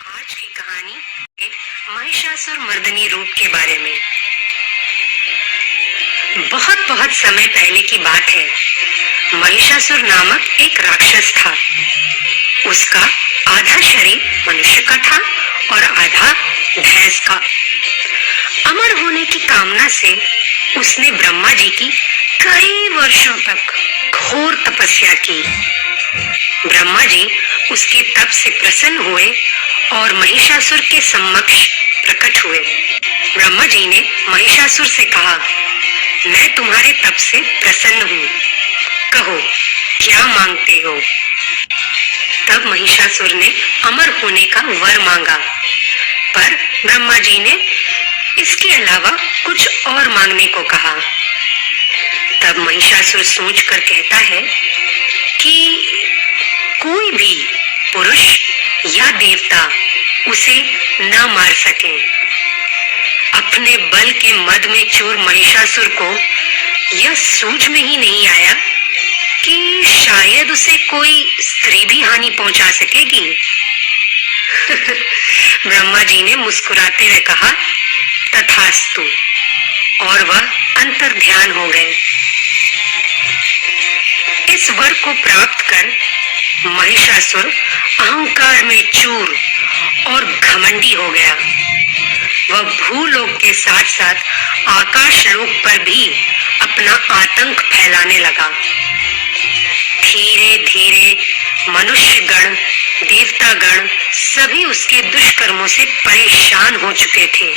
आज की कहानी एक महिषासुर मर्दनी रूप के बारे में। बहुत बहुत समय पहले की बात है। महिषासुर नामक एक राक्षस था। उसका आधा शरीर मनुष्य का था और आधा भैंस का। अमर होने की कामना से उसने ब्रह्मा जी की कई वर्षों तक घोर तपस्या की। ब्रह्मा जी उसके तप से प्रसन्न हुए और महिषासुर के समक्ष प्रकट हुए। ब्रह्मा जी ने महिषासुर से कहा, मैं तुम्हारे तप से प्रसन्न हूँ, कहो क्या मांगते हो। तब महिषासुर ने अमर होने का वर मांगा, पर ब्रह्मा जी ने इसके अलावा कुछ और मांगने को कहा। तब महिषासुर सोचकर कहता है कि कोई भी पुरुष या देवता उसे न मार सके। अपने बल के मद में चूर महिषासुर को यह सूझ में ही नहीं आया कि शायद उसे कोई स्त्री भी हानि पहुंचा सकेगी। ब्रह्मा जी ने मुस्कुराते हुए कहा, तथास्तु, और वह अंतर ध्यान हो गए। इस वर को प्राप्त कर महिषासुर अहंकार में चूर और घमंडी हो गया। वह भूलोक के साथ साथ आकाश लोक पर भी अपना आतंक फैलाने लगा। धीरे धीरे मनुष्य गण, देवता गण सभी उसके दुष्कर्मों से परेशान हो चुके थे।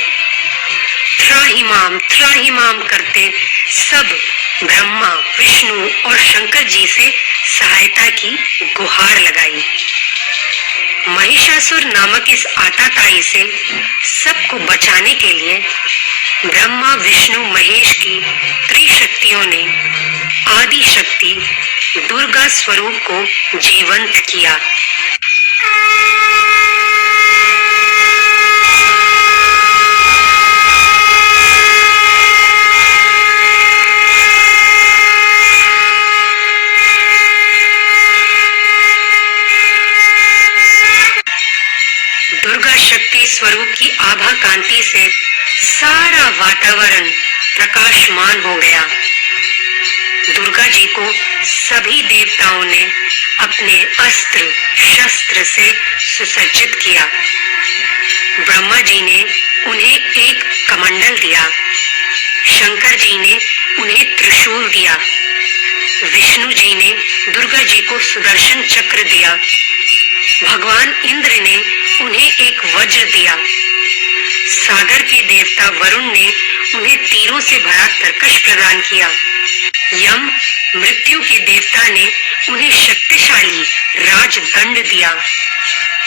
त्राहिमाम करते सब ब्रह्मा, विष्णु और शंकर जी से सहायता की गुहार लगाई। महिषासुर नामक इस आताताई से सबको बचाने के लिए ब्रह्मा, विष्णु, महेश की त्रिशक्तियों ने आदि शक्ति दुर्गा स्वरूप को जीवंत किया। दुर्गा शक्ति स्वरूप की आभा कांति से सारा वातावरण प्रकाशमान हो गया। दुर्गा जी को सभी देवताओं ने अपने अस्त्र शस्त्र से सुसज्जित किया। ब्रह्मा जी ने उन्हें एक कमंडल दिया, शंकर जी ने उन्हें त्रिशूल दिया, विष्णु जी ने दुर्गा जी को सुदर्शन चक्र दिया, भगवान इंद्र ने उन्हें एक वज्र दिया, सागर के देवता वरुण ने उन्हें तीरों से भरा तरकश प्रदान किया, यम मृत्यु के देवता ने उन्हें शक्तिशाली राजदंड दिया,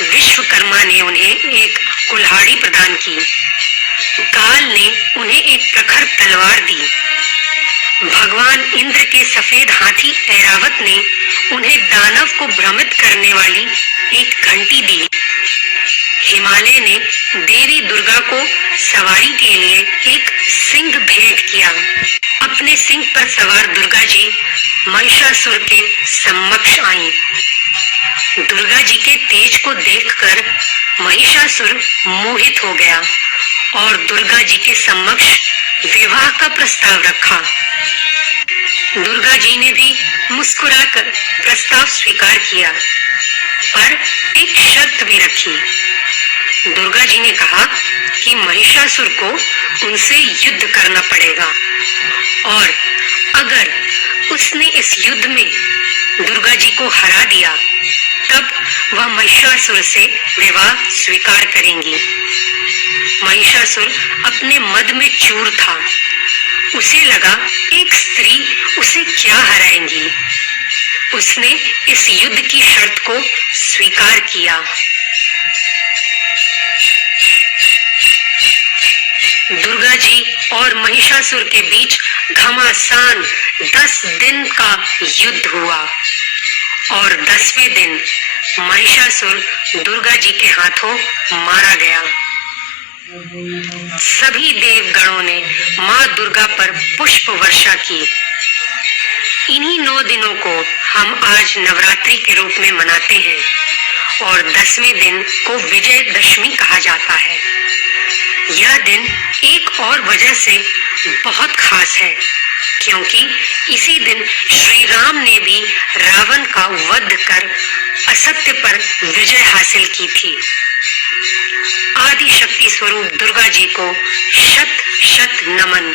विश्वकर्मा ने उन्हें एक कुल्हाड़ी प्रदान की, काल ने उन्हें एक प्रखर तलवार दी, भगवान इंद्र के सफेद हाथी ऐरावत ने उन्हें दानव को भ्रमित करने वाली एक घंटी दी, हिमालय ने देवी दुर्गा को सवारी के लिए एक सिंह भेंट किया। अपने सिंह पर सवार दुर्गा जी महिषासुर के सम्मुख आईं। दुर्गा जी के तेज को देखकर महिषासुर मोहित हो गया और दुर्गा जी के सम्मुख विवाह का प्रस्ताव रखा। दुर्गा जी ने भी मुस्कुराकर प्रस्ताव स्वीकार किया, पर एक शर्त भी रखी। दुर्गा जी ने कहा कि महिषासुर को उनसे युद्ध करना पड़ेगा और अगर उसने इस युद्ध में दुर्गा जी को हरा दिया तब वह महिषासुर से विवाह स्वीकार करेंगी। महिषासुर अपने मद में चूर था। उसे लगा एक स्त्री उसे क्या हराएंगी। उसने इस युद्ध की शर्त को स्वीकार किया। दुर्गा जी और महिषासुर के बीच घमासान 10 दिन का युद्ध हुआ और 10वें दिन महिषासुर दुर्गा जी के हाथों मारा गया। सभी देवगणों ने मां दुर्गा पर पुष्प वर्षा की। इन्हीं 9 दिनों को हम आज नवरात्रि के रूप में मनाते हैं और 10वें दिन को विजयदशमी कहा जाता है। यह दिन एक और वजह से बहुत खास है, क्योंकि इसी दिन श्री राम ने भी रावण का वध कर असत्य पर विजय हासिल की थी। आदि शक्ति स्वरूप दुर्गा जी को शत शत नमन।